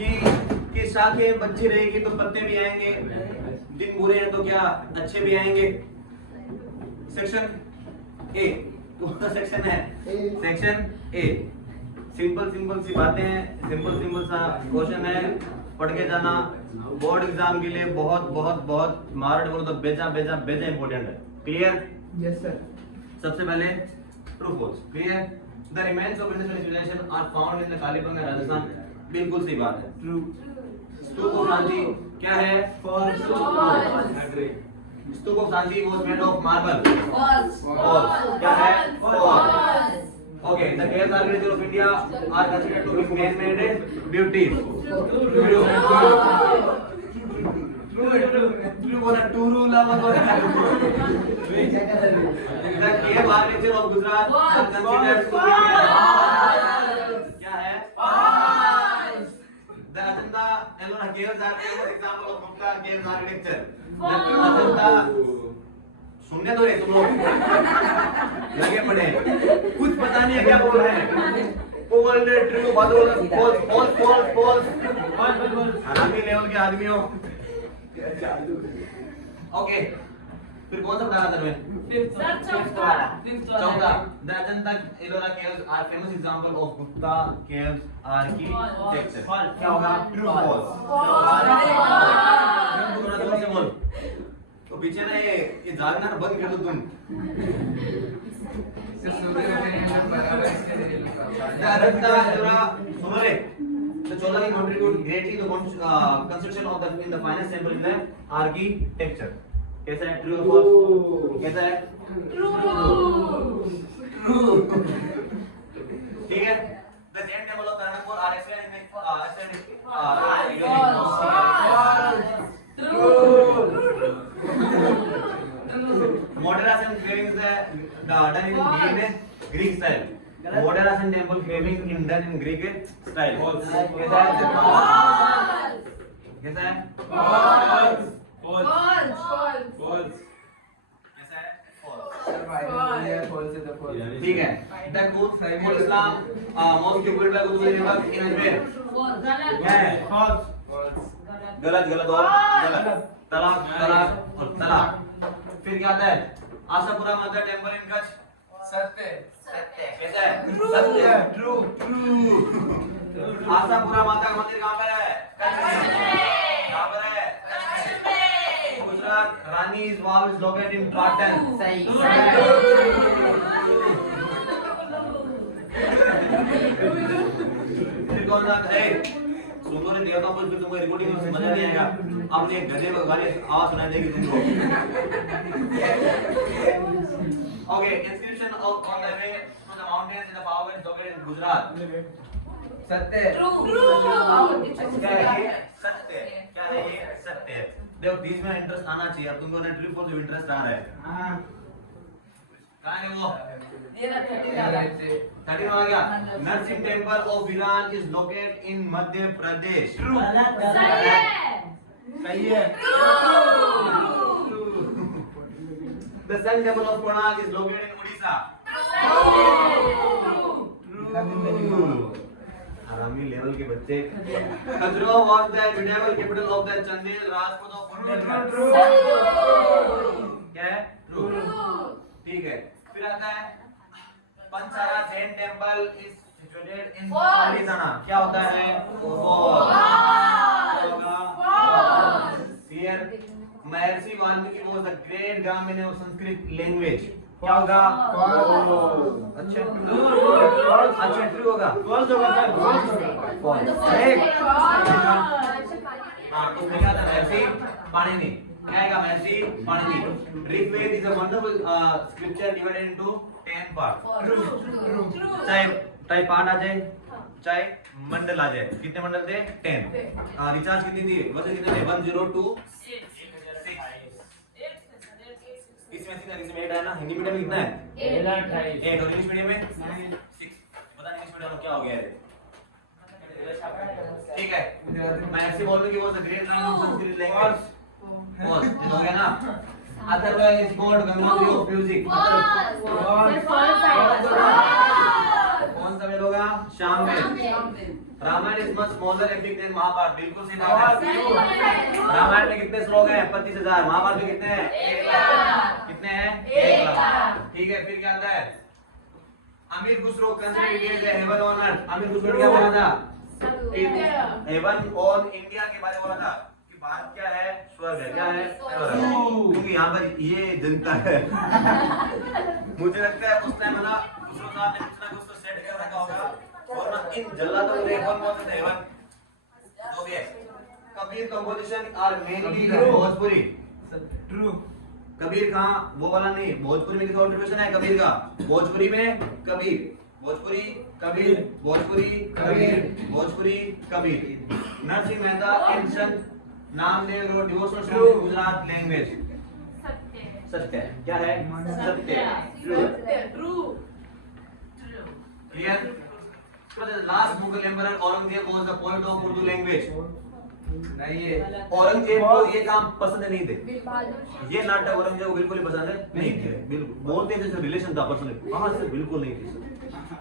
कि शाखें बच्ची रहेगी तो पत्ते भी आएंगे, दिन बुरे हैं तो क्या अच्छे भी आएंगे। सेक्शन ए, कौन सा सेक्शन है? Section A. सिंपल सिंपल सी बातें हैं, सिंपल सा क्वेश्चन है, पढ़ के जाना। बोर्ड एग्जाम के लिए बहुत बहुत बहुत मार्ड बोलो तो बेजा बेजा बेजा इंपॉर्टेंट है। क्लियर? Yes sir. सबसे पहले true false. Clear? The remains of Indus civilization are found in the Kalibangan Rajasthan. बिल्कुल सही बात है। ट्रू। स्तूप ऑफ शांति क्या है? False. Agree. Stupa of Shanti was made of marble. False. False. क्या है? False. Okay, the caves architecture of India are considered to be man-made beauties. True बोला, true ला बोला। The cave architecture of Gujarat are considered to be क्या है? The Ajanta Ellora caves are famous example of Gupta caves architecture. The Ajanta सुनने दो ये तुम लोग लगे पड़े कुछ पता नहीं है क्या बोल रहे हैं। फॉल्स ट्रू बात बोल फॉल्स फॉल्स फॉल्स फॉल्स हरामी लेवल के आदमियों। ओके फिर कौन सा पढ़ा सर में? चौथा। The Ajanta Ellora caves are famous example of Gupta caves architecture. क्या होगा? True false. थोड़ा जोर से बोल तो पीछे ना ये जागना बंद कर दो तुम। The Chola contribute greatly to construction of the in the finest temple in the architecture. कैसा है? True or false? कैसा है? True. ठीक है? The Jain temple of Karanapur are extended in Moderasan craving is done in Greek style. Moderasan temple craving in done in Greek style. कैसा है? कैसा है? False. कैसा है? ठीक है। The Qutb Islam mosque built by Qutb Islam in Ajmer. क्या है? गलत गलत और गलत। तलाक तलाक और तलाक। फिर क्या आता है? आशापुरा माता टेंपल इन कच्छ। सत्य। कैसा है? सत्य। True true. आशापुरा माता का मंदिर कहाँ पर है? कच्छ में। कहाँ पर है? कच्छ में। गुजरात रानी's वाव is located in Patan. सही। फिर कौन सा है? सुनो रे दिया था कुछ फिर तुमको रिकॉर्डिंग में मजा नहीं आएगा। आपने एक गधे वाली आवाज सुनाई देगी तुमको। Okay, inscription of on the way to the mountains in the Pavagadh located in Gujarat. सत्य। क्या है ये? सत्य। क्या है ये? सत्य। देखो बीच में इंटरेस्ट आना चाहिए। अब तुमको ना ट्रू फॉल्स इंटरेस्ट आ रहा है। हाँ। कहाँ है वो? ये ना 13 वाला क्या? Narasimha temple of Iran is located in Madhya Pradesh. True. सही है। The Sun Temple of Konark is located in Odisha. True. आरामी लेवल के बच्चे। Khajuraho was the medieval capital of the Chandel Rajput of Bundelkhand. क्या है? True. ठीक है। फिर आता है Panchasara Jain temple is situated in Haryana. क्या होता है? Here Maharshi Valmiki was the great Brahmin of Sanskrit language. क्या होगा? अच्छा अच्छा ट्रू होगा। false होगा सर। false। हाँ तो क्या था? महर्षि पाणिनि। क्या आएगा? महर्षि Panini. Rigveda is a wonderful scripture divided into 10 parts. चाहे पाठ आ जाए चाहे मंडल आ जाए। कितने मंडल थे? 10। रिचार्ज कितनी थी? वजन कितने थे? 102 इसमें 8 है ना। हिंदी मीडियम में कितना है? 8 और इंग्लिश मीडियम में 6। पता नहीं इंग्लिश मीडियम में क्या हो गया है। ठीक है। मैं ऐसे बोल रहा कि वो द ग्रेट नाम ऑफ संस्कृत लैंग्वेज। फॉल्स हो गया ना। Otherwise is called Gangotri of music. कौन सा अवेलेबल होगा? शाम में। Ramayan is much smaller epic than Mahabharat, बिल्कुल सही बात है। रामायण में कितने श्लोक हैं? 25,000। महाभारत में कितने हैं? 1,00,000। कितने हैं? 1,00,000। ठीक है, फिर क्या आता है? Amir Khusro considered heaven on earth. अमीर खुसरो ने क्या बोला था? हेवन ऑन इंडिया के बारे में बोला था कि भारत क्या है? स्वर्ग है। क्या है? स्वर्ग है। क्योंकि यहाँ पर ये जनता है। मुझे लगता है उस टाइम ना खुसरो साहब ने कुछ ना कुछ तो सेट कर रखा होगा और ना इन जल्लादों को हेवन बोलते थे। हेवन जो भी है। Kabir composition are mainly Bhojpuri. True. Kabir कहाँ? वो वाला नहीं, भोजपुरी में किसका कंट्रीब्यूशन है? कबीर का। भोजपुरी में Kabir, Bhojpuri Kabir, Bhojpuri Kabir, Bhojpuri Kabir. Narsinh Mehta ancient Namdev wrote devotional song Gujarat language. सत्य है। क्या है? सत्य। True. Clear? The last Mughal emperor Aurangzeb was the poet of Urdu language. नहीं है। औरंगजेब को ये काम पसंद नहीं थे। ये नाटक औरंगजेब को बिल्कुल ही पसंद नहीं थे। बिल्कुल बोलते थे सर रिलेशन था पर्सनली। हाँ सर बिल्कुल नहीं थी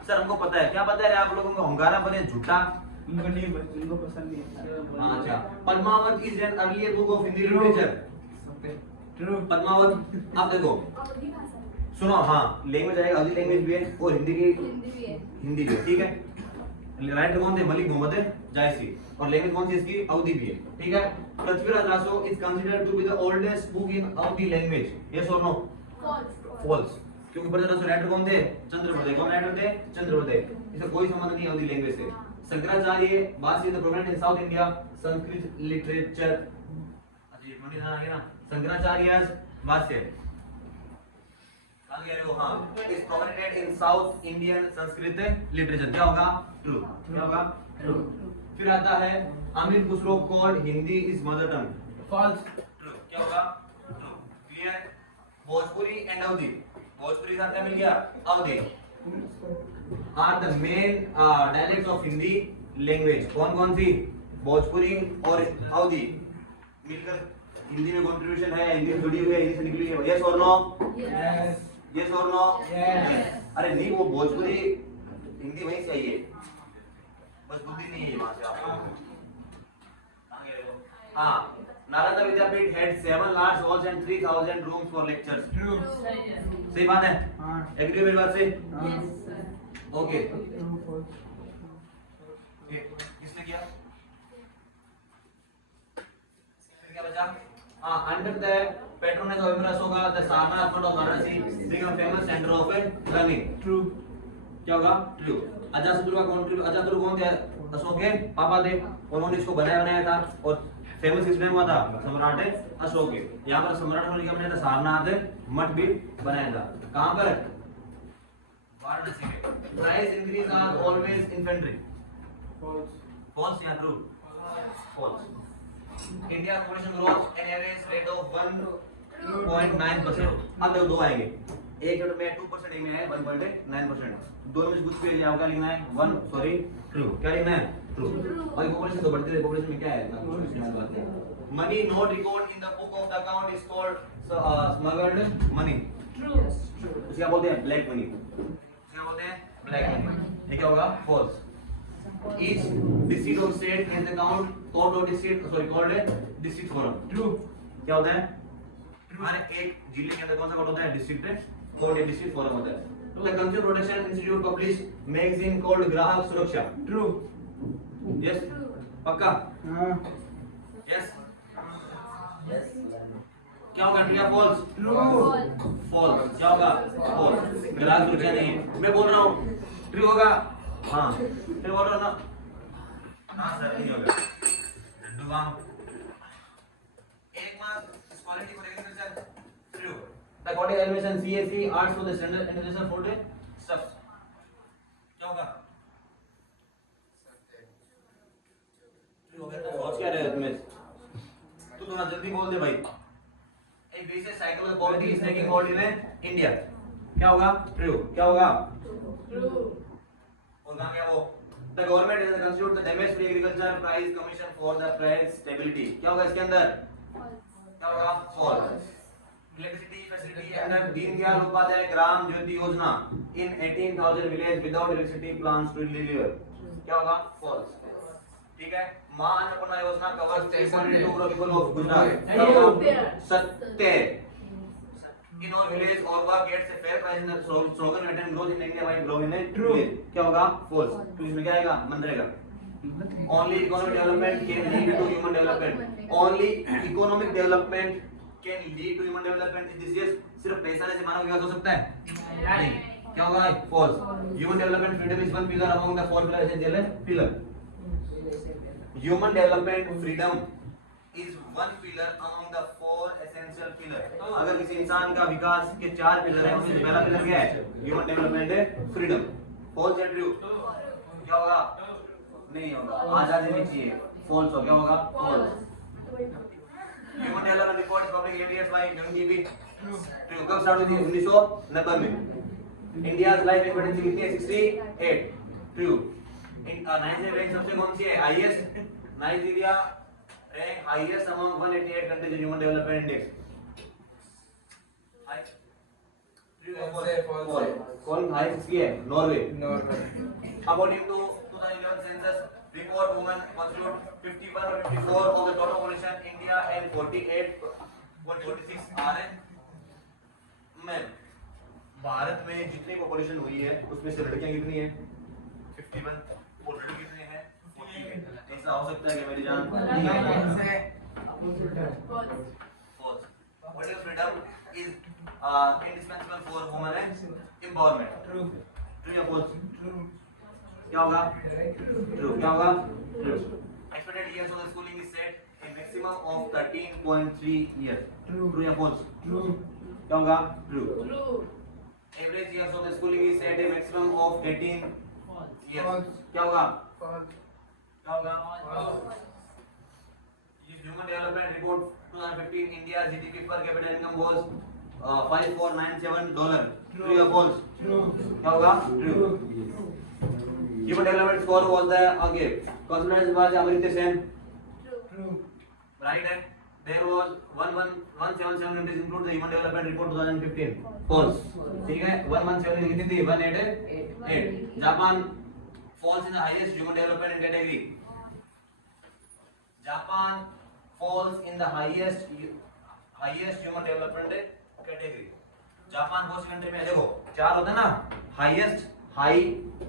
सर। हमको पता है। क्या पता है आप लोगों को? हंगारा बने झूठा। उनको नहीं, उनको पसंद नहीं। अच्छा, Padmavat is an earlier book of Hindi literature. True. Padmavat आप देखो सुनो। हाँ लैंग्वेज आएगा, अवधी लैंग्वेज भी है और हिंदी की हिंदी भी है। ठीक है। राइटर कौन थे? मलिक मोहम्मद जायसी। और लैंग्वेज कौन सी इसकी? अवधी भी है। ठीक है। Prithviraj Raso is considered to be the oldest book in Awadhi language. Yes और नो? फॉल्स। क्योंकि पृथ्वीराज रासो राइटर कौन थे? चंद्रवदय। कौन राइटर थे? चंद्रवदय। इसका कोई संबंध नहीं अवधी लैंग्वेज से। Shankaracharya was the prominent in south India Sanskrit literature. अच्छा ये 20 आ गया ना। शंकराचार्य वास्य हाँ is prominent in south Indian Sanskrit literature. क्या होगा? ट्रू। क्या होगा? ट्रू। फिर आता है Amir Khusro called Hindi is mother tongue. False. True. क्या होगा? True. Clear? Bhojpuri and Awadhi. Bhojpuri साथ में मिल गया। Awadhi are the main dialects of Hindi language. कौन कौन सी? भोजपुरी और अवधी मिलकर हिंदी में कंट्रीब्यूशन है। हिंदी से जुड़ी हुई है, हिंदी से निकली है। यस और नो? यस। यस और नो? यस। अरे नहीं वो भोजपुरी हिंदी वहीं से आई है, बस बुद्धि नहीं है वहां से आपको। हाँ नालंदा विद्यापीठ had 7 large halls and 3,000 rooms for lectures. True. सही बात है? हाँ। एग्री मेरी बात से? ओके। किसने किया? फिर क्या बचा? हाँ under the patronage of Emperor Ashoka, the Sarnath fort of Varanasi became famous center of learning. True. क्या होगा? ट्रू। अजातशत्रु का अजातशत्रु कौन थे? अशोक के पापा थे और उन्होंने इसको बनाया था और फेमस किसने हुआ था? सम्राट अशोक के। यहाँ पर सम्राट होने का बनाया था सारनाथ मठ भी बनाया था। कहाँ पर? वाराणसी में। Price increase are always infantry. False. False या true? False. India population growth an average rate of 1.9%। अब देखो दो आएंगे, एक में 2%, एक में है 1.9%। दोनों में कुछ भी आपका लिखना है 1 सॉरी ट्रू। क्या लिखना है? ट्रू। और पॉपुलेशन तो बढ़ती है, पॉपुलेशन में क्या है? Money not record in the book of the account is called smuggled money. True. उसे क्या बोलते हैं? Black money. उसे क्या बोलते हैं? Black money. ये क्या होगा? False. Each district of state has account court of district called a district forum. True. क्या होता है? हमारे एक जिले के अंदर कौन सा कोर्ट होता है? डिस्ट्रिक्ट कोर्ट या डिस्ट्रिक्ट फोरम होता है। The Consumer Protection Institute publish magazine called ग्राहक सुरक्षा। ट्रू। यस पक्का? हाँ। यस क्या होगा? ट्रू या फॉल्स? ट्रू। फॉल्स। क्या होगा? फॉल्स। ग्राहक सुरक्षा नहीं है। मैं बोल रहा हूँ ट्रू होगा। हाँ फिर बोल रहा हूँ ना। हाँ सर नहीं होगा। एक marks quality for agriculture true. The coding animation CSC arts for the standard education for the stuffs. क्या होगा? ट्रू हो गया। तो सोच क्या रहे हो तुम्हें? तू थोड़ा जल्दी बोल दे भाई। एक विशेष cycle of poverty is taking hold in India. क्या होगा? ट्रू। क्या होगा? True. और कहां गया वो? The government has constituted the damage free agriculture price commission for the price stability. क्या होगा इसके अंदर? क्या होगा? False. Electricity facility under Deendayal Upadhyaya Gram Jyoti Yojana in 18,000 villages without electricity plants to deliver. क्या होगा? False. ठीक है. मां अन्नपूर्णा योजना covers 3.2 crore people of Gujarat. क्या होगा? सत्य. In our village, Orva gets a fair price in the slogan written growth in India by growing in True. क्या होगा? False. तो इसमें क्या आएगा? MNREGA. Only economic development can lead to human development. Only economic development can lead to human development. This is सिर्फ पैसा से मानव विकास हो सकता है? नहीं. क्या होगा? False. Human development freedom is one pillar among the four pillars essential pillar. Human development freedom is one pillar among the four essential pillar. अगर किसी इंसान का विकास के चार पिलर हैं, उसमें पहला पिलर क्या है? Human development है freedom. False या true? क्या होगा? नहीं होगा. आजादी नहीं चाहिए. False हो. क्या होगा? False. Human development report is published 8 years by UNDP. True. कब स्टार्ट हुई थी? 1990 में. India's life expectancy कितनी है? 68. True. नाइजीरिया रैंक सबसे कौन सी है? Highest. Nigeria rank highest among 188 countries in human development index. कौन हाईएस्ट की है? Norway. According to 2011 census report, women constitute 51 or 54 of the total population in India and 48.46 are men. Bharat में जितनी population हुई है उसमें से लड़कियां कितनी है? 51. और लड़के कितने हैं? 48. ऐसा हो सकता है कि मेरी जान? False. Political freedom is indispensable for women empowerment. True. True या false? True. क्या होगा? True. क्या होगा? True. Expected years of the schooling is set a maximum of 13.3 years. True. True या false? True. क्या होगा? True. True. Average years of the schooling is set a maximum of 18 years. False. क्या होगा? False. क्या होगा? False. Human Development Report 2015, India's GDP per capita income was $5497. True or false? True. क्या होगा? True. Human Development Score was the okay. Considered was Amartya Sen. True. Right? And there was 177 countries include the Human Development Report 2015. False. ठीक है? 117 कितनी थी? 188. Japan falls in the highest human development category. Japan falls in the highest human development category. Japan कौन सी country में है? देखो चार होता है ना, हाईएस्ट, हाई,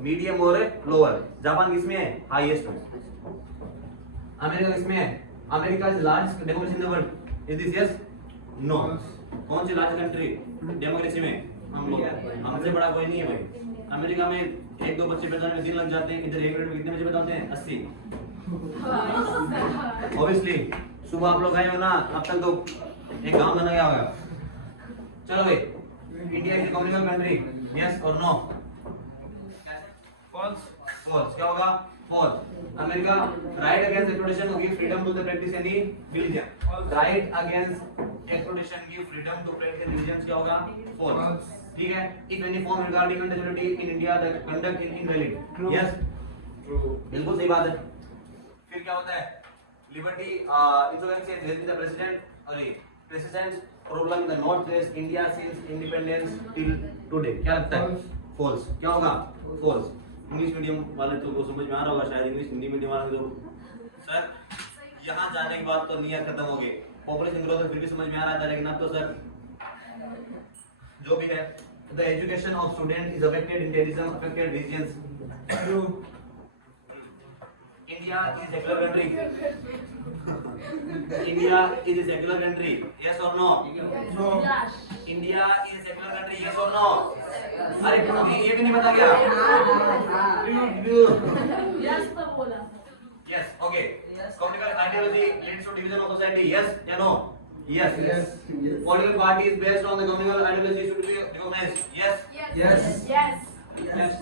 मीडियम और लोअर. जापान किस में है? हाईएस्ट में. अमेरिका किस में है? America is largest democracy in the world. Is this yes? No. कौन सी लार्ज कंट्री डेमोक्रेसी में? हम लोग. हमसे बड़ा कोई नहीं है भाई. अमेरिका में एक दो बच्चे पैदा होने में दिन लग जाते हैं. इधर एक मिनट में कितने बच्चे पैदा होते हैं? 80. ऑब्वियसली सुबह आप लोग आए हो ना, अब तक तो एक गांव बना गया होगा. चलो भाई, India is communal country. Yes और नो? False. फॉल्स. क्या होगा? False. America right against exploitation give freedom to the practice any religion. Right against exploitation give freedom to practice religion. क्या होगा? फॉल्स. ठीक है. If any form regarding untouchability in India the conduct is invalid. Yes? True. बिल्कुल सही बात है. फिर क्या होता है? Liberty insurance is held the president और president problem the north west India since independence till today. क्या लगता है? फॉल्स. क्या होगा? फॉल्स. इंग्लिश मीडियम वाले तो को समझ में आ रहा होगा शायद. इंग्लिश हिंदी मीडियम वाले तो सर यहाँ जाने के बाद तो नियत खत्म हो गए. पॉपुलेशन ग्रोथ फिर भी समझ में आ रहा था, लेकिन अब तो सर जो भी है, the education of student is affected in tourism affected reasons. True. India is a secular country. India is a secular country. Yes or no? No. Yes. India is a secular country. Yes or no? अरे क्यों ये भी नहीं बता क्या? Yes तो बोला. Yes. Okay. Political ideology leads to division of society. Yes या no? Yes. Yes. Political party is based on the communal ideology should be recognized. Yes. Yes. Yes. Yes.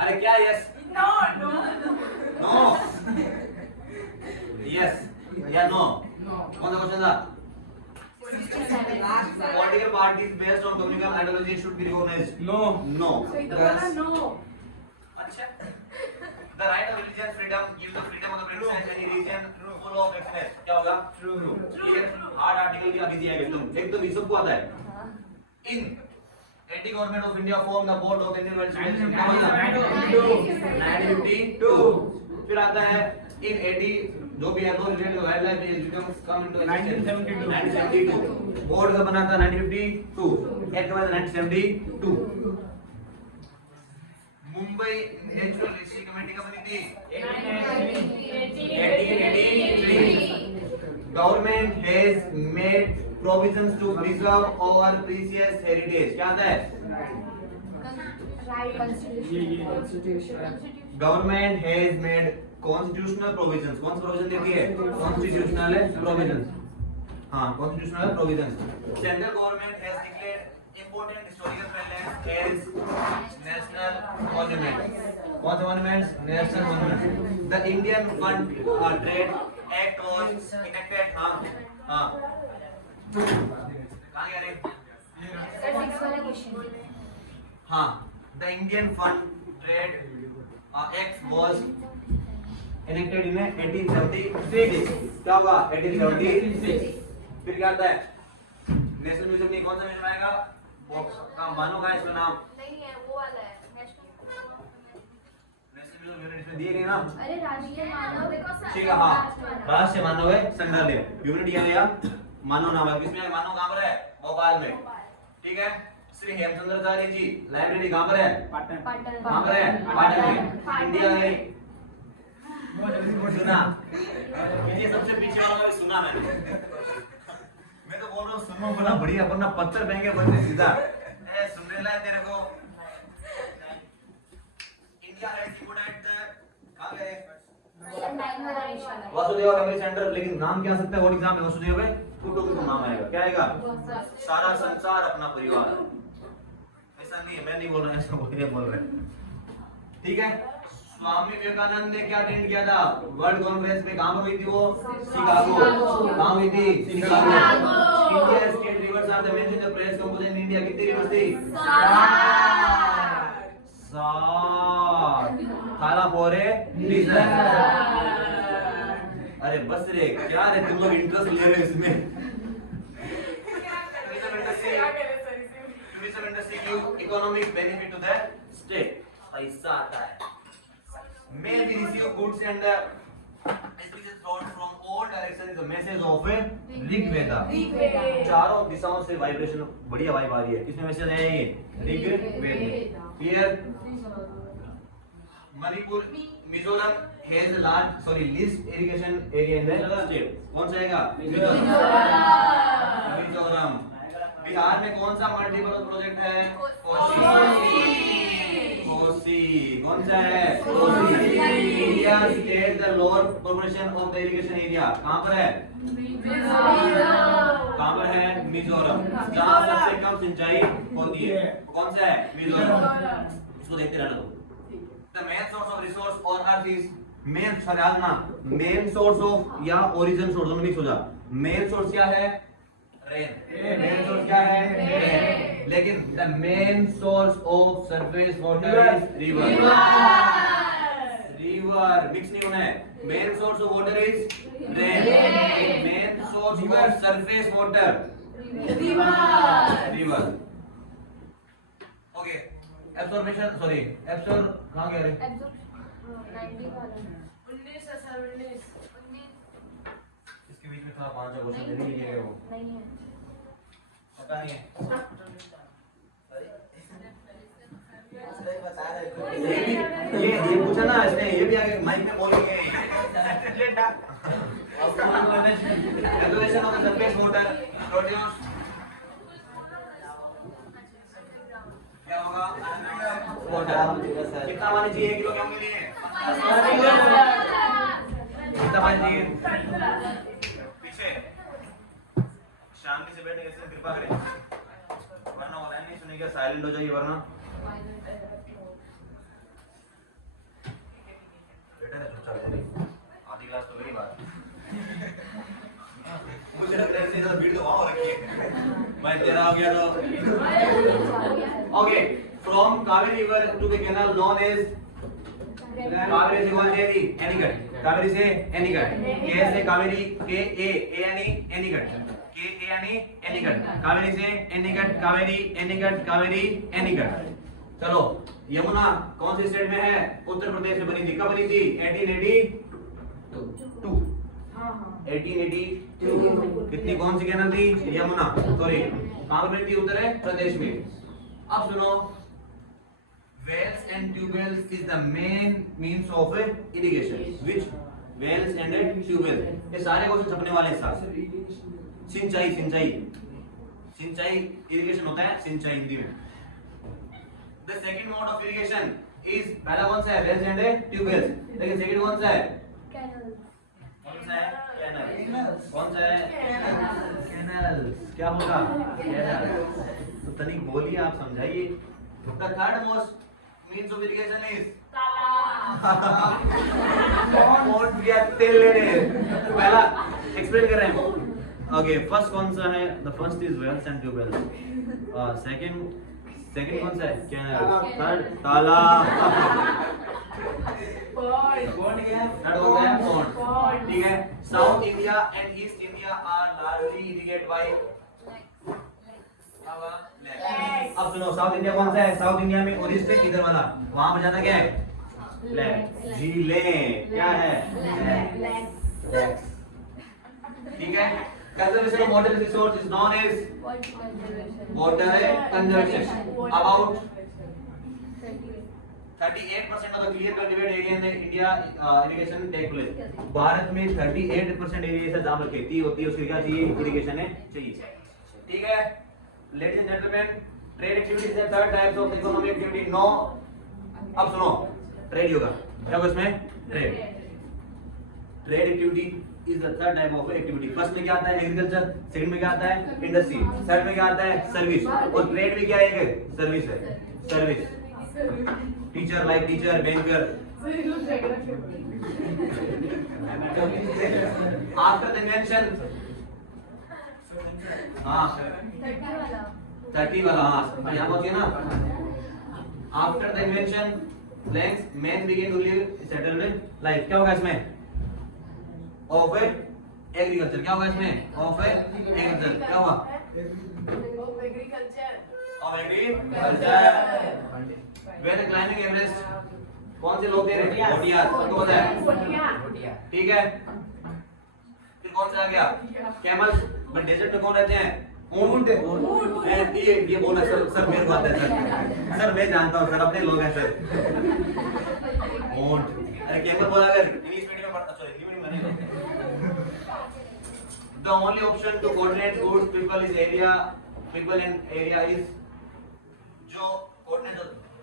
अरे क्या yes? No. No. No. Yes या no? No. कौन सा question था? Political parties based on communal ideology should be recognized. No. No. So इधर बोला no. अच्छा. The right of religious freedom gives the freedom of the practice any religion full of excellence. क्या होगा? True. ये hard article की अभी दिया एकदम ये सबको आता है. In 80 government of India form the board of Indian wealth 1952 फिर आता है इन 80 जो भी है तो related wild life is becomes come into 1972 board का बना था 1952 एक्ट का बना 1972 मुंबई नेचुरल हिस्ट्री कमेटी कब बनी थी 1883 government has made provisions to preserve our precious heritage क्या आता है government has made constitutional provisions कौन सी प्रोविजन देती है कॉन्स्टिट्यूशनल प्रोविजंस हाँ constitutional provisions central government has declared important historical lands as national monuments कौन से monuments national monuments the Indian fund trade act was enacted हाँ कहाँ गया रे हाँ the Indian fund trade act was enacted in 1876 क्या होगा 1876 फिर क्या आता है नेशनल म्यूजियम नहीं कौन सा म्यूजियम आएगा बॉक्स का मानो का इसका नाम नहीं है वो वाला है नेशनल म्यूजियम यूनिट में दिए गए ना अरे राष्ट्रीय मानव ठीक है हाँ राष्ट्रीय मानव है संग्रहालय यूनिट दिया गया मानव नाम है किसमें मानव कहां पर है भोपाल में ठीक है श्री हेमचंद्राचार्य जी लाइब्रेरी कहां पर है पाटन कहां पर है पाटन में इंडिया में सुना ये सबसे पीछे वाला भी सुना मैंने मैं तो बोल रहा हूँ सुनो बना बढ़िया वरना पत्थर फेंके बंदे सीधा ए सुन रहे ला तेरे को इंडिया है डिपोटेड कहां गए वासुदेव मेमोरी सेंटर लेकिन नाम क्या सकता है बोर्ड एग्जाम में वासुदेव है टूटो को नाम आएगा क्या आएगा सारा संसार अपना परिवार ऐसा नहीं है मैं नहीं बोल रहा ऐसा बोल रहे ठीक है स्वामी विवेकानंद ने क्या अटेंड किया था वर्ल्ड कांग्रेस में कहां पर हुई थी वो शिकागो कहां हुई थी Chicago India state rivers are the main in the press composition in India कितनी रिवर्स थी 7 थाला फोरे रीजन अरे बस रे क्या रे तुम लोग इंटरेस्ट ले रहे हो इसमें tourism industry give economic benefit to the state पैसा आता है may we receive goods and speeches brought from all directions is the message of Rig वेदा चारों दिशाओं से वाइब्रेशन बढ़िया वाइब आ रही है किसमें मैसेज है ये Rig Veda clear Manipur Mizoram has least irrigation area in the state कौन सा आएगा मिजोरम बिहार में कौन सा मल्टीपल प्रोजेक्ट है कोसी कौन सा है Kosi India state the lower proportion of the irrigation area कहां पर है कहां पर है मिजोरम जहां सबसे कम सिंचाई होती है कौन सा है मिजोरम इसको देखते रहना दो the main source of resource on earth is main सवाल ना मेन सोर्स ऑफ या ओरिजिन सोर्स दोनों मिक्स हो जा मेन सोर्स क्या है रेन मेन सोर्स क्या है रेन लेकिन the main source of surface water is river mix नहीं होना है main source of water is rain main source of surface water river okay absorption sorry absorb कहां गया रे 19 है सर 19 इसके बीच में था 5 क्वेश्चन दे दिए गए वो नहीं है पता नहीं है ये पूछा ना इसने ये भी आगे माइक में बोलेंगे absorption of the surface water produce क्या होगा वाटर कितना पानी चाहिए 1 किलो गेहूं के लिए कितना पानी चाहिए पीछे शांति से बैठे कैसे कृपा करें वरना होता है नहीं सुनेगा साइलेंट हो जाइए वरना बेटा ने सोचा आधी क्लास तो वही बात मुझे लगता है ऐसे भीड़ तो वहां हो रखी है मैं तेरा हो गया तो okay from Kaveri river to the canal known as Kaveri से कौन एनीकट कावेरी से एनीकट के से कावेरी के ए यानी एनीकट के ए यानी एनीकट, कावेरी से एनीकट, कावेरी एनीकट, कावेरी एनीकट। चलो यमुना कौन से स्टेट में है? उत्तर प्रदेश में बनी थी। कब बनी थी? 1882। 1882। कितनी कौन सी कैनल थी? यमुना, सॉरी कहां पर बनी थी? उत्तर प्रदेश में। अब सुनो, wells and tubewells is the main means of irrigation. Which wells and tubewells? ये सारे क्वेश्चन छपने वाले हैं साथ। सिंचाई, सिंचाई, सिंचाई इरिगेशन होता है सिंचाई हिंदी में। The second mode of irrigation is, पहला कौन सा है? wells and tubewells। लेकिन सेकंड कौन सा है? कौन सा है? कैनल। कौन सा है? कैनल। क्या होगा? कैनल। तो तनिक बोलिए, आप समझाइए। The third most means of irrigation is कौन दिया तेल लेने? पहला एक्सप्लेन कर रहे हैं। ओके, फर्स्ट कौन सा है? The first is wells and tubewells. Second कौन सा है? कैनल। थर्ड तालाब। थर्ड कौन है? पॉन्ड। ठीक है। South India and East India are largely irrigated by अब सुनो, साउथ इंडिया कौन सा है? साउथ इंडिया में और ईस्ट है इधर वाला, वहां पर ज्यादा क्या है? लैंड, झीलें। क्या है? लैंड। ठीक है। Conservation of water resource is known as water conservation. About 38% of the clear cultivated area in the India irrigation take place. Bharat में 38% एरिया से जहां पर खेती होती है उसके क्या चाहिए? इरिगेशन है चाहिए। ठीक है। Ladies and gentlemen, trade activity is the third type of economic activity. No, अब सुनो, ट्रेड होगा। क्या होगा इसमें? Trade activity is the third type of activity. First में क्या आता है? एग्रीकल्चर। सेकंड में क्या आता है? इंडस्ट्री। थर्ड में क्या आता है? सर्विस। और ट्रेड भी क्या है? एक सर्विस है। Service. Teacher, like teacher, banker. After the invention, हाँ 30 वाला, हाँ यहाँ पहुंचे ना। After the invention blanks man begin to live settled life. क्या होगा इसमें? Of agriculture. क्या होगा इसमें? Of agriculture. क्या हुआ? Of agriculture. Where the climbing Everest कौन से लोग थे? भोटिया। सबको पता है। ठीक है। फिर कौन सा आ गया? कैमल्स। बट डेजर्ट में कौन रहते हैं? ऊंट। ये बोला सर मेरे को आता है सर मैं जानता हूँ सर, अपने लोग हैं सर। ऊंट। अरे कैमल बोला अगर इंग्लिश मीडियम में पढ़ता, सॉरी हिंदी मीडियम में। The only option to coordinate goods people is area, people and area is, जो कोऑर्डिनेट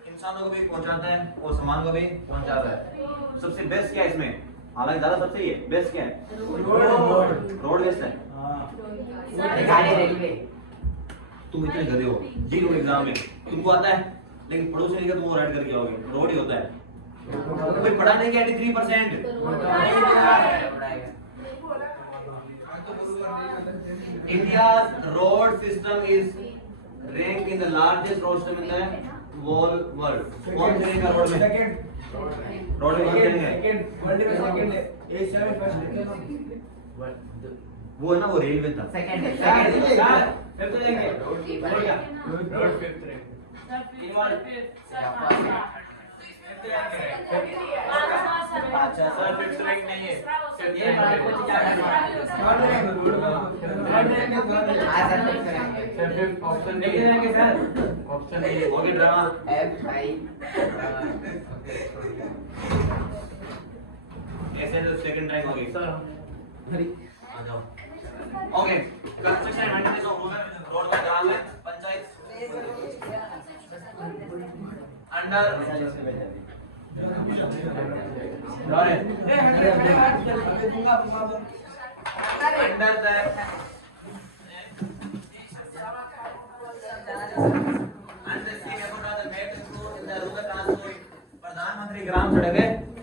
इंसानों को भी पहुंचाता है और सामान को भी पहुंचाता है। सबसे बेस्ट क्या है इसमें? हालांकि ज्यादा सबसे ही है, बेस्ट क्या है? रोड बेस्ट है। तुम इतने गधे हो, जी रोड एग्जाम में तुमको आता है, लेकिन पड़ोसी नहीं तुम वो राइट करके आओगे, रोड ही होता है। कोई पढ़ा नहीं क्या? 83%। India's road system is ranked in the largest road system in the whole world. कौन से रहेगा रोड में? सेकंड। रोड में कौन से रहेंगे? सेकंड। वर्ल्ड में सेकंड है, एशिया में फर्स्ट। वो है ना, वो रेलवे था। सेकंड फिर तो जाएंगे रोड फिफ्थ रैंक। अच्छा सर फिफ्थ रैंक नहीं है, ये बात को क्या करना सर? फिफ्थ ऑप्शन नहीं रहेंगे सर, ऑप्शन नहीं है। ओके ड्रामा एफ आई ऐसे तो सेकंड रैंक हो गई सर। आ जाओ। Okay, construction and maintenance of road by Gram Panchayat under Pradhan Mantri Gram Sadak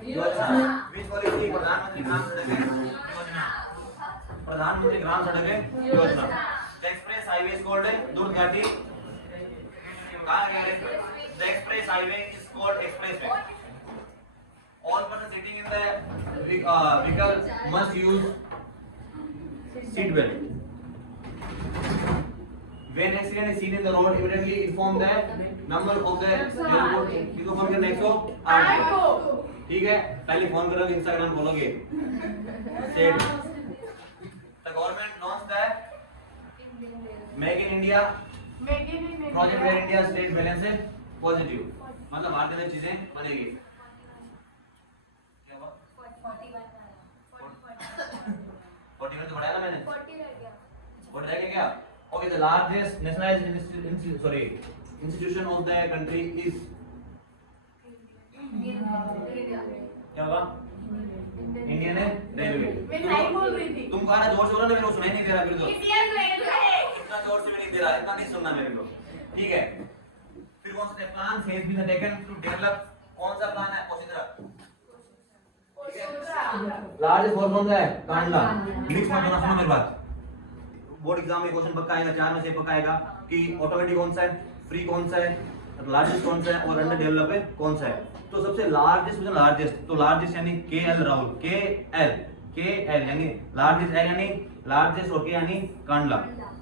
Yojana. Which policy? Pradhan Mantri Gram Sadak Yojana. Pradhan Mantri Gram Sadak Yojana. Express highway is called दूरघाटी। कहां गया रे? The express highway is called expressway. All persons sitting in the vehicle must use seat belt. When accident is seen in the road, immediately inform the number of the airport. किसको phone करना है? 108 को। ठीक है, पहले phone करोगे, Instagram खोलोगे। Said the government launched the Make in India project where India state balance is positive. मतलब भारत में चीजें बनेगी। क्या हुआ? 40 में तो पढ़ाया ना मैंने। 40 रह गया। 40 रह गया क्या? Okay, the largest nationalized institution of the country is क्या होगा? इंडियन है रेलवे। मैं नहीं बोल रही थी। तुम कहा ना जोर से बोलो ना, मेरे को सुनाई नहीं दे रहा फिर तो। Indian railway. इतना जोर से भी नहीं दे रहा, इतना नहीं सुनना मेरे को। ठीक है, फिर कौन सा plan phase been taken to develop? कौन सा प्लान है? पोसिद्रा। लार्जेस्ट फोर्स कौन सा है? कांडला। मिक्स मत होना, सुनो मेरी बात। बोर्ड एग्जाम में क्वेश्चन पक्का आएगा, 4 में से पक्का आएगा कि ऑटोमेटिक कौन सा है, फ्री कौन सा है, लार्जेस्ट कौन सा है और अंडर डेवलप है कौन सा है। तो सबसे लार्जेस्ट मतलब लार्जेस्ट, तो लार्जेस्ट यानी KL राहुल, KL यानी लार्जेस्ट, L यानी लार्जेस्ट और K यानी कांडला।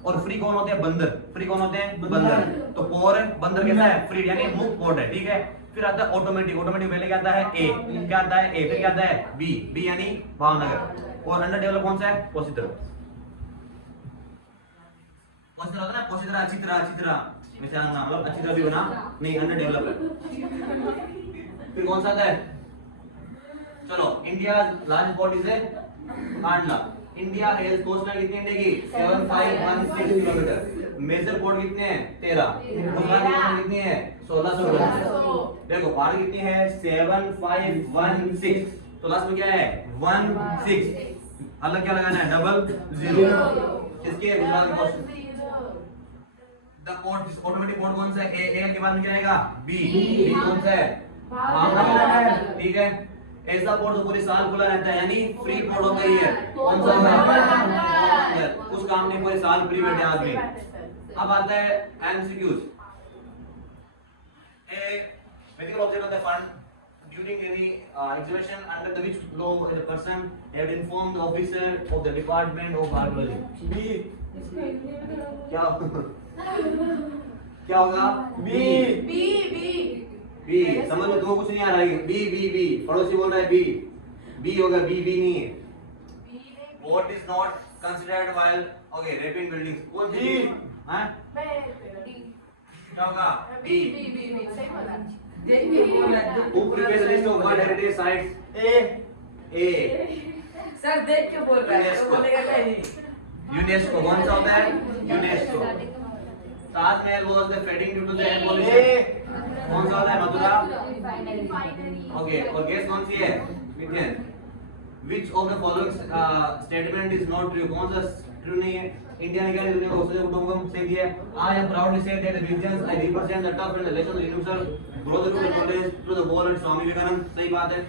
और फ्री कौन होते हैं? बंदर। फ्री कौन होते हैं? बंदर। तो पोर है, बंदर कैसा है? फ्री यानी मुक्त पोर्ट है। ठीक है, फिर आता है ऑटोमेटिक। ऑटोमेटिक पहले क्या आता है? A। क्या आता है? A। फिर क्या आता है? B यानी भावनगर। और अंडर डेवलप कौन सा है? पोसिद्रा। पोसिद्रा होता है ना, पोसिद्रा अच्छी तरह वैसे नाम मतलब अच्छी तरह भी बना नहीं, अंडर डेवलप है। फिर कौन सा आता है? चलो, India largest port is Kandla. India has coastline कितनी इंडिया की? 7516 किलोमीटर। मेजर पोर्ट कितने हैं? 13। उसका डिस्टेंस कितनी है? 1600 किलोमीटर। देखो पहाड़ कितनी है? 7516। तो लास्ट में क्या है? 16। अलग क्या लगाना है? Double zero. इसके Gujarat coast the port automatic port कौन सा है? ए के बाद में क्या आएगा? बी कौन सा है? भावनगर। ठीक है, ऐसा पोर्ट तो पूरे साल खुला रहता है, यानी फ्री पोर्ट होता ही है। कौन सा होगा? उस काम में पूरे साल फ्री बैठे आदमी। अब आता है MCQs। A medical object of the fund during any exhibition under the which law a person had informed the officer of the department of archaeology. B क्या क्या होगा? B समझ में? तुमको कुछ नहीं आ रहा है? B पड़ोसी बोल रहा है B होगा। B नहीं है। What is not considered while okay raping buildings? कौन सी? हाँ क्या होगा? B सही बोला। Who prepares the list of World Heritage Sites? A sir देख के बोल रहा है, तो बोलेगा नहीं। यूनेस्को। कौन सा होता है? UNESCO. Taj Mahal was the fading due to the air pollution. कौन सा होता है? मथुरा। ओके, और गैस कौन सी है? Methane. Which of the following statement is not true? कौन सा ट्रू नहीं है? इंडिया ने क्या दुनिया को सबसे कुटुंबम से दिया है? I am proudly say that the religions I represent the tough and the lesson universal brotherhood and knowledge through the wall and Swami Vivekananda. सही बात है।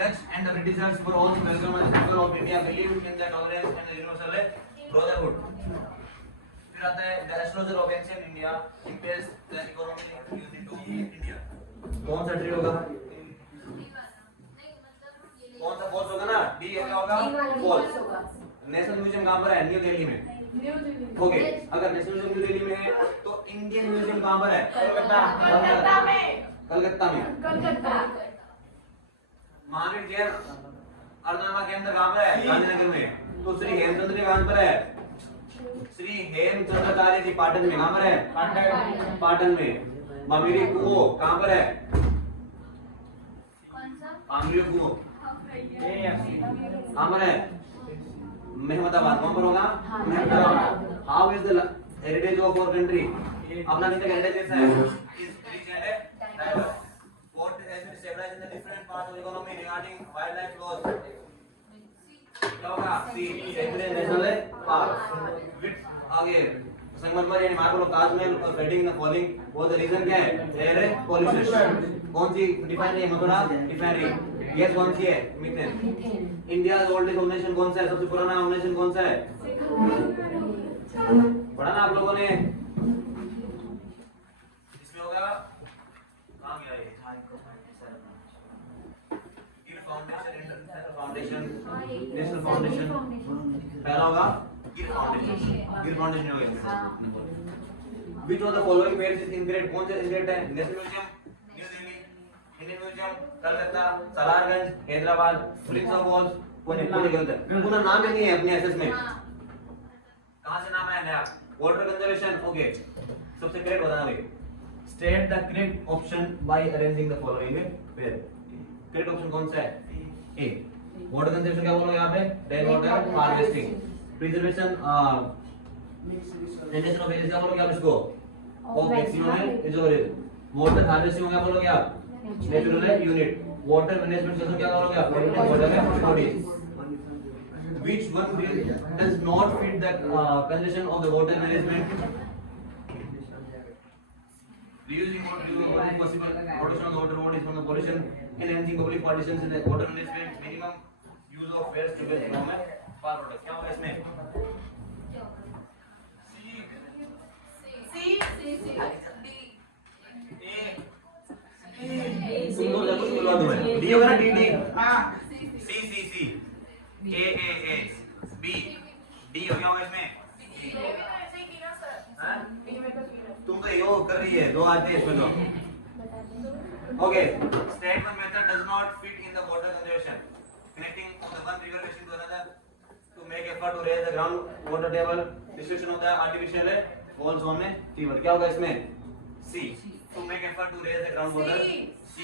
Dutch and the Britishers were also welcome as people of India believed in the tolerance and the universal brotherhood. फिर आता है the astrologer of ancient India compares the economic unity to India. कौन सा tree होगा? कौन सा false होगा ना? डी क्या होगा? फॉल्स। नेशनल म्यूजियम कहाँ पर है? न्यू दिल्ली में। ओके, अगर नेशनल म्यूजियम न्यू दिल्ली में है तो इंडियन म्यूजियम कहाँ पर है? कलकत्ता में। महावीर जैन अर्धनामा के अंदर कहाँ पर है? गांधीनगर में। तो श्री हेमचंद्र जी कहाँ पर है? श्री हेमचंद्राचार्य जी पाटन में। कहाँ पर है? पाटन में। महावीर कुओं कहाँ पर है? महावीर कुओं कहाँ पर है? महमदाबाद। कौन पर होगा? Mahmudabad. How is the heritage of our country? अपना भी हेरिटेज कैसा है? Is rich and diverse. What has been stabilised in the different parts of economy regarding wildlife laws? क्या होगा? सी सेंट्रल नेशनल पार्क। विथ आगे संगमरमर यानी मार्बल ऑफ ताजमहल और फेडिंग द फॉलिंग वो द रीजन क्या है? Air pollution. कौन सी रिफाइनरी? मथुरा रिफाइनरी। गैस कौन सी है? मीथेन। इंडिया ओल्डेस्ट नेशन कौन सा है? सबसे पुराना नेशन कौन सा है? पढ़ा ना आप लोगों ने? इसमें होगा कहां गया ये? गिर foundation, international foundation, national foundation. पहला होगा गिर फाउंडेशन। गिर फाउंडेशन हो गया। Which of the following pairs is incorrect? कौन सा incorrect है? National museum, new Delhi, Indian museum, Calcutta, Salarganj, Hyderabad, Prince of walls, Pune गलत है। पुनः नाम ही नहीं है अपने एसएस में। कहाँ से नाम है नया? Water conservation, okay. सबसे करेक्ट बताना भाई। State the correct option by arranging the following pair. Correct option कौन सा है? ए। वाटर कंजर्वेशन क्या बोलोगे यहाँ पे? Rain water harvesting. Preservation generation of area क्या बोलोगे आप इसको? Of maximum reservoir. Water harvesting क्या बोलोगे आप? Natural unit. Water management system क्या बोलोगे आप? वाटर में bodies. Which one does not fit the condition of the water management? Reusing water is possible. Protection of the water bodies from the pollution. Enhancing public participation in the water management. Minimum use of waste to waste from a far product. क्या होगा इसमें? तुम दो जब कुछ बोलवा दो मैं। D होगा ना D D। C A B D हो गया होगा इसमें। तुम तो यो कर रही है, दो आते हैं इसमें तो। Okay, state one method does not fit in the water conservation. Connecting of the one river basin to another to make effort to raise the ground water table. Distribution of the artificial walls on a river. क्या होगा इसमें? C. To make effort to raise the ground water. C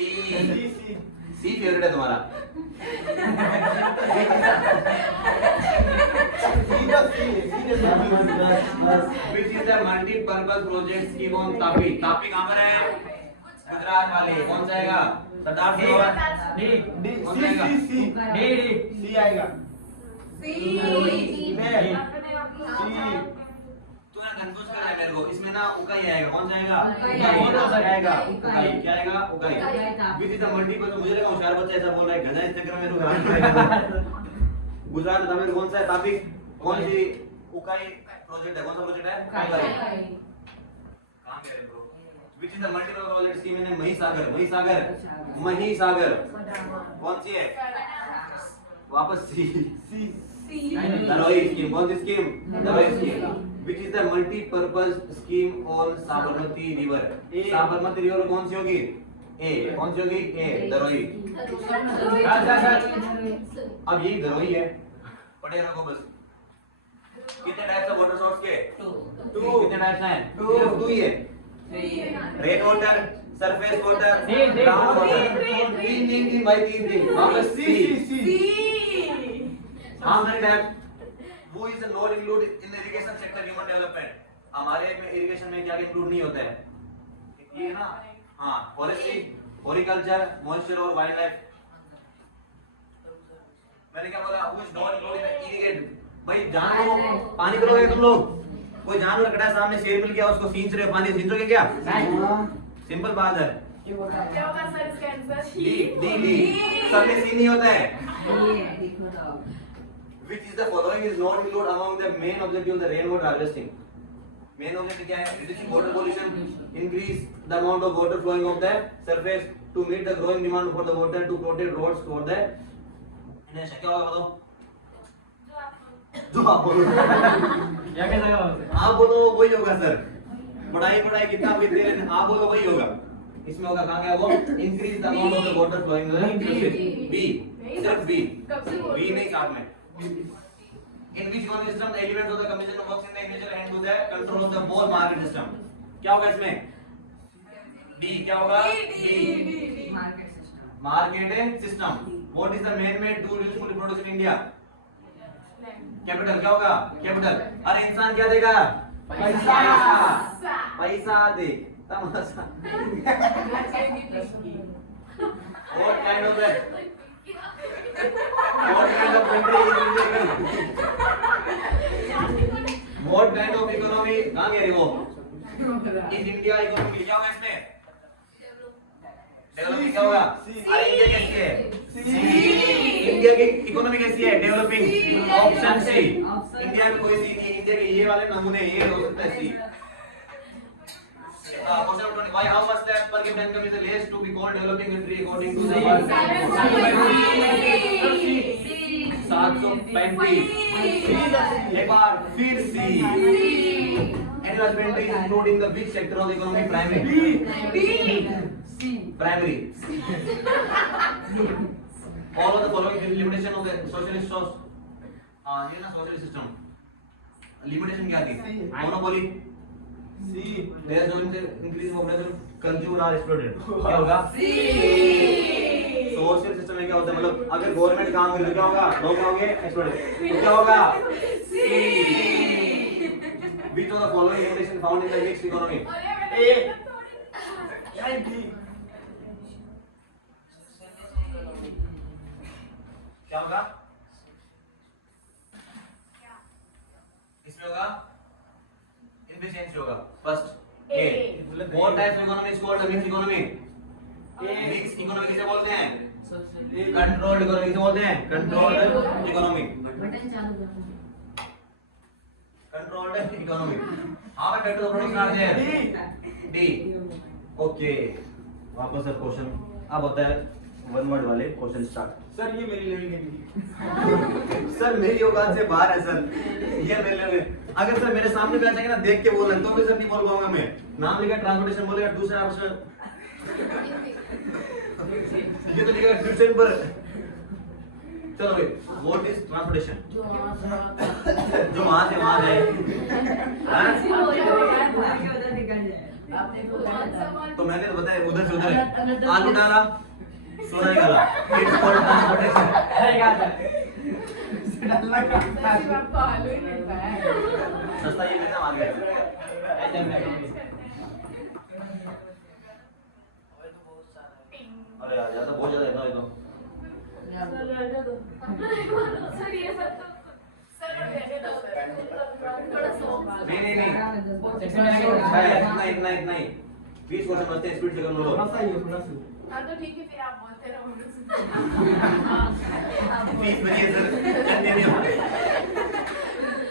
favourite है तुम्हारा। Which is the multi-purpose project scheme on Tapi? Tapi कहाँ पर है? गुजरात वाली। कौन सा आएगा? सरदार सरोवर। D कौन सा आएगा? C आएगा। तूने कंफ्यूज करा है मेरे को। इसमें ना उकाई आएगा। कौन सा आएगा? उकाई आएगा। उकाई क्या आएगा? Ukai. Which is the multi-purpose? मुझे लगा होशियार बच्चा ऐसा बोल रहा है। गधा इस चक्कर में गुजरात में तमिल कौन सा है? तापी। कौन सी उकाई प्रोजेक्ट है? कौन सा प्रोजेक्ट है? उकाई। कहां गए bro? Which is the multi-purpose project scheme in Mahisagar. कौन सी है? वापस सी दरोई स्कीम। कौन सी scheme? Dharoi scheme. Which is the multi-purpose scheme on Sabarmati river? Sabarmati river कौन सी होगी? ए। कौन सी होगी? ए दरोई। अब यही दरोई है, पढ़े रखो बस। कितने टाइप्स ऑफ वाटर सोर्स के? टू। कितने टाइप्स हैं? सिर्फ दो ही है। Rain water, surface water, ground water. तीन भाई तीन। वापस सी। How many types? Who is not included in the irrigation sector human development? हमारे में इरिगेशन में क्या इंक्लूड नहीं होता है? ये ना, हाँ, फॉरेस्ट्री, हॉर्टिकल्चर, मॉइस्चर और वाइल्ड लाइफ। मैंने क्या बोला? Who is not included in the irrigate? भाई जानवर पानी पिलोगे तुम लोग? कोई जानवर कटा सामने शेर मिल गया उसको सींच रहे, पानी सींचोगे क्या? सिंपल बात है। क्या होगा सर इसका आंसर? डी सब में सी नहीं होता है। Which is the following is not included among the main objective of the rainwater harvesting? Main objective क्या है? Reducing water pollution, increase the amount of water flowing off the surface to meet the growing demand for the water to protect roads for the nation. क्या होगा बताओ? जो आप बोलो। क्या कैसा होगा? आप बोलो वही होगा सर। पढ़ाई कितना भी दे रहे आप बोलो वही होगा। इसमें होगा कहाँ गया वो? Increase the amount of the water flowing on the surface. B सिर्फ B नहीं साथ में। In which one system the elements of the combustion works in the initial hand to the control of the whole market system? क्या होगा इसमें? D क्या होगा? D market system. What is the man-made tool used for reproduction in India? Capital क्या होगा? Capital. अरे इंसान क्या देगा? पैसा दे। तमाशा। What kind of country is India? What kind of economy? कहाँ गए वो? Is India economy क्या होगा इसमें? डेवलपिंग क्या होगा? अरे इंडिया कैसी है? इंडिया की इकोनॉमी कैसी है? डेवलपिंग। Option C. इंडिया में कोई सी नहीं। इंडिया के ये वाले नमूने ये हो सकता है सी। Question 20. Why how much that per capita income is less to be called developing country according to the 735 एक बार फिर सी annual spend is include in the which sector of the economy primary primary all of the following limitation of the socialist source ये ना socialist system limitation क्या थी monopoly C there is no increase of population consumer are exploited क्या होगा सी social system में क्या होता है मतलब अगर गवर्नमेंट काम करे तो क्या होगा लोग क्या होंगे एक्सप्लोइटेड तो क्या होगा सी which of the following limitation found in the mixed economy ए क्या होगा इसमें होगा इनफिशिएंसी होगा first A what types of economy is called the mixed economy mixed economy किसे बोलते हैं कंट्रोल्ड इकोनॉमी किसे बोलते हैं controlled economy controlled economy how many factors of production are there D okay वापस से क्वेश्चन अब होता है वन वर्ड वाले क्वेश्चन स्टार्ट सर ये मेरी लेवल के नहीं सर मेरी औकात से बाहर है सर ये मेरे लिए अगर सर मेरे सामने बैठ जाएंगे ना देख के बोल रहे तो भी सर नहीं बोल पाऊंगा मैं नाम लिखा ट्रांसपोर्टेशन बोलेगा दूसरा ऑप्शन ये तो लिखा ट्यूशन पर चलो भाई व्हाट इज ट्रांसपोर्टेशन जो वहां से वहां जाए तो मैंने तो बताया उधर से उधर आलू डाला सोना निकाला इट्स कॉल्ड ट्रांसपोर्टेशन डालना का आपको आलू ही मिलता है सस्ता ये कितना आ गया अरे यार ज्यादा बहुत ज्यादा है ना सर ये सब तो सर रहने दो थोड़ा सा नहीं इतना ही 20 क्वेश्चन बचते हैं स्पीड से कर लो थोड़ा सा ही है थोड़ा सा हाँ तो ठीक है फिर आप बोलते रहो 20 बजे सर जल्दी नहीं हो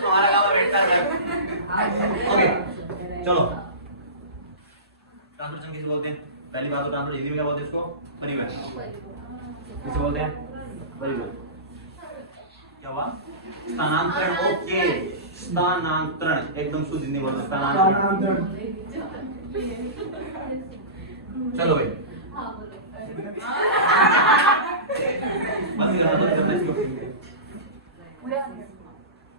हमारा काम बैठता है ओके चलो ट्रांसपोर्टेशन किसे बोलते हैं पहली बात तो ट्रांसपोर्ट हिंदी में क्या बोलते हैं इसको परिवहन किसे बोलते हैं परिवहन क्या हुआ स्थानांतरण ओके स्थानांतरण एकदम शुद्ध हिंदी बोलते हैं स्थानांतरण चलो भाई